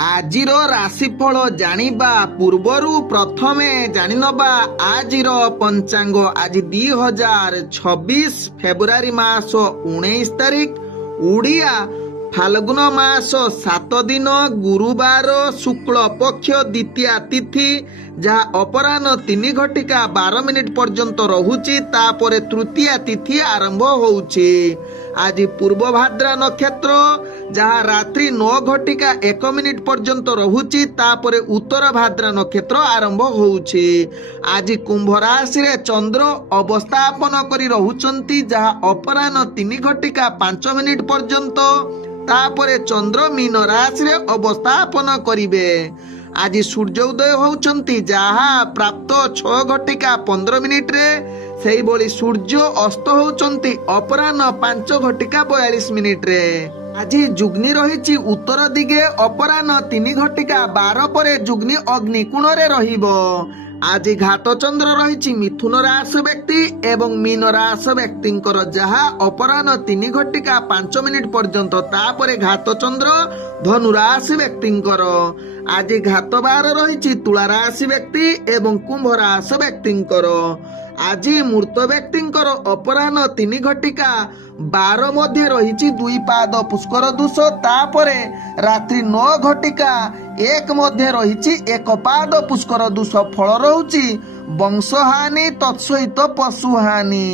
ଆଜିର ରାଶିଫଳ ଜାଣିବା ପୂର୍ବରୁ ପ୍ରଥମେ ଜାଣିନେବା ଆଜିର ପଞ୍ଚାଙ୍ଗ। ଆଜି 2026 ଫେବୃଆରୀ ମାସ 19 ତାରିଖ, ଓଡ଼ିଆ ଫାଲଗୁନ ମାସ 7 ଦିନ, ଗୁରୁବାର, ଶୁକ୍ଳ ପକ୍ଷ ଦ୍ୱିତୀୟା ତିଥି, ଯାହା ଅପରାହ୍ନ 3 ଘଟିକା 12 ମିନିଟ୍ ପର୍ଯ୍ୟନ୍ତ ରହୁଛି। ତାପରେ ତୃତୀୟା ତିଥି ଆରମ୍ଭ ହେଉଛି। ଆଜି ପୂର୍ବ ଭାଦ୍ରା ନକ୍ଷତ୍ର, ଯାହା ରାତ୍ରି 9 ଘଟିକା 1 ମିନିଟ୍ ପର୍ଯ୍ୟନ୍ତ ରହୁଛି। ତାପରେ ଉତ୍ତର ଭାଦ୍ରା ନକ୍ଷତ୍ର ଆରମ୍ଭ ହେଉଛି। ଆଜି କୁମ୍ଭ ରାଶିରେ ଚନ୍ଦ୍ର ଅବସ୍ଥାପନ କରି ରହୁଛନ୍ତି, ଯାହା ଅପରାହ୍ନ 3 ଘଟିକା 5 ମିନିଟ୍ ପର୍ଯ୍ୟନ୍ତ। ତାପରେ ଚନ୍ଦ୍ର ମୀନ ରାଶିରେ ଅବସ୍ଥାପନ କରିବେ। ଆଜି ସୂର୍ଯ୍ୟ ଉଦୟ ହେଉଛନ୍ତି, ଯାହା ପ୍ରାପ୍ତ 6 ଘଟିକା 15 ମିନିଟ୍ରେ। ସେହିଭଳି ସୂର୍ଯ୍ୟ ଅସ୍ତ ହେଉଛନ୍ତି ଅପରାହ୍ନ 5 ଘଟିକା 42 ମିନିଟ୍ରେ। ଆଜି ଯୁଗ୍ନି ରହିଛି ଉତ୍ତର ଦିଗେ, ଅପରାହ୍ନ 3 ଘଟିକା 12 ପରେ ଯୁଗ୍ନି ଅଗ୍ନି କୋଣରେ ରହିବ। ଆଜି ଘାତ ଚନ୍ଦ୍ର ରହିଛି ମିଥୁନ ରାଶି ବ୍ୟକ୍ତି ଏବଂ ମୀନ ରାଶି ବ୍ୟକ୍ତିଙ୍କର, ଯାହା ଅପରାହ୍ନ 3 ଘଟିକା 5 ମିନିଟ୍ ପର୍ଯ୍ୟନ୍ତ। ତାପରେ ଘାତ ଚନ୍ଦ୍ର ଧନୁ ରାଶି ବ୍ୟକ୍ତିଙ୍କର। ଆଜି ଘାତ ବାର ରହିଛି ତୁଳା ରାଶି ବ୍ୟକ୍ତି ଏବଂ କୁମ୍ଭ ରାଶି ବ୍ୟକ୍ତିଙ୍କର। ଆଜି ମୃତ ବ୍ୟକ୍ତିଙ୍କର ଅପରାହ୍ନ 3 ଘଟିକା 12 ମଧ୍ୟ ରହିଛି 2 ପାଦ ପୁଷ୍କର ଦୋଷ। ତାପରେ ରାତ୍ରି 9 ଘଟିକା 1 ମଧ୍ୟ ରହିଛି 1 ପାଦ ପୁଷ୍କର ଦୋଷ। ଫଳ ରହୁଛି ବଂଶହାନି ତତ୍ସହିତ ପଶୁହାନି।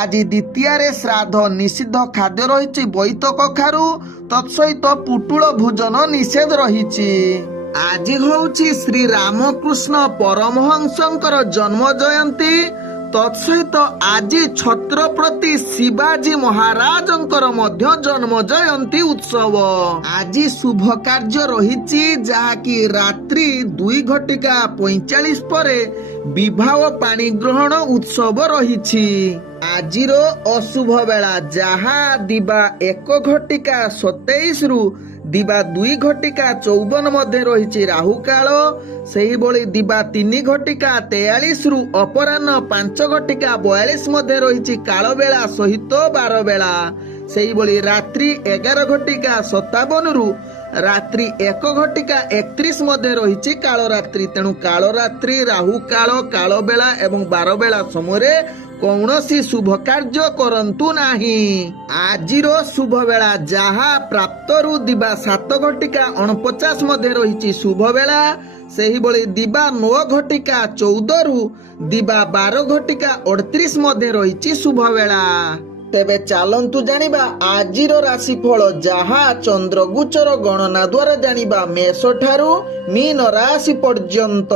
ଆଜି ଦ୍ୱିତୀୟାରେ ଶ୍ରାଦ୍ଧ ନିଷିଦ୍ଧ ଖାଦ୍ୟ ରହିଛି ବୋଇତ କଖାରୁ ତତ୍ସହିତ ପୁଟୁଳ ଭୋଜନ ନିଷେଧ ରହିଛି। ଆଜି ହେଉଛି ଶ୍ରୀ ରାମକୃଷ୍ଣ ପରମହଂସଙ୍କର ଜନ୍ମ ଜୟନ୍ତୀ। ତତ୍ସହିତ ଆଜି ଛତ୍ରପତି ଶିବାଜୀ ମହାରାଜଙ୍କର ମଧ୍ୟ ଜନ୍ମ ଜୟନ୍ତୀ ଉତ୍ସବ। ଆଜି ଶୁଭ କାର୍ଯ୍ୟ ରହିଛି, ଯାହାକି ରାତ୍ରି 2 ଘଟିକା 45 ପରେ ବିବାହ ପାଣି ଗ୍ରହଣ ଉତ୍ସବ ରହିଛି। ଆଜିର ଅଶୁଭ ବେଳା, ଯାହା ଦିବା 1 ଘଟିକା 27 ରୁ ଦିବା 2 ଘଟିକା 54 ମଧ୍ୟ ରହିଛି ରାହୁ କାଳ। ସେହିଭଳି ଦିବା 3 ଘଟିକା 43 ରୁ ଅପରାହ୍ନ 5 ଘଟିକା 42 ମଧ୍ୟ ରହିଛି କାଳ ବେଳା ସହିତ 12 ବେଳା। ସେହିଭଳି ରାତ୍ରି 11 ଘଟିକା 57 ରୁ ରାତ୍ରି 1 ଘଟିକା 31 ମଧ୍ୟ ରହିଛି କାଳ ରାତ୍ରି। ତେଣୁ କାଳ ରାତ୍ରି, ରାହୁ କାଳ, କାଳ ବେଳା ଏବଂ 12 ବେଳା ସମୟରେ କୌଣସି ଶୁଭ କାର୍ଯ୍ୟ କରନ୍ତୁ ନାହିଁ। ଆଜିର ଶୁଭ ବେଳା, ଯାହା ପ୍ରାପ୍ତରୁ ଦିବା 7 ଘଟିକା 49 ମଧ୍ୟ ରହିଛି ଶୁଭ ବେଳା। ସେହିଭଳି ଦିବା 9 ଘଟିକା 14 ରୁ ଦିବା 12 ଘଟିକା 38 ମଧ୍ୟ ରହିଛି ଶୁଭ ବେଳା। ତେବେ ଚାଲନ୍ତୁ ଜାଣିବା ଆଜିର ରାଶିଫଳ, ଯାହା ଚନ୍ଦ୍ରଗୋଚର ଗଣନା ଦ୍ୱାରା ଜାଣିବା ମେଷ ଠାରୁ ମୀନ ରାଶି ପର୍ଯ୍ୟନ୍ତ।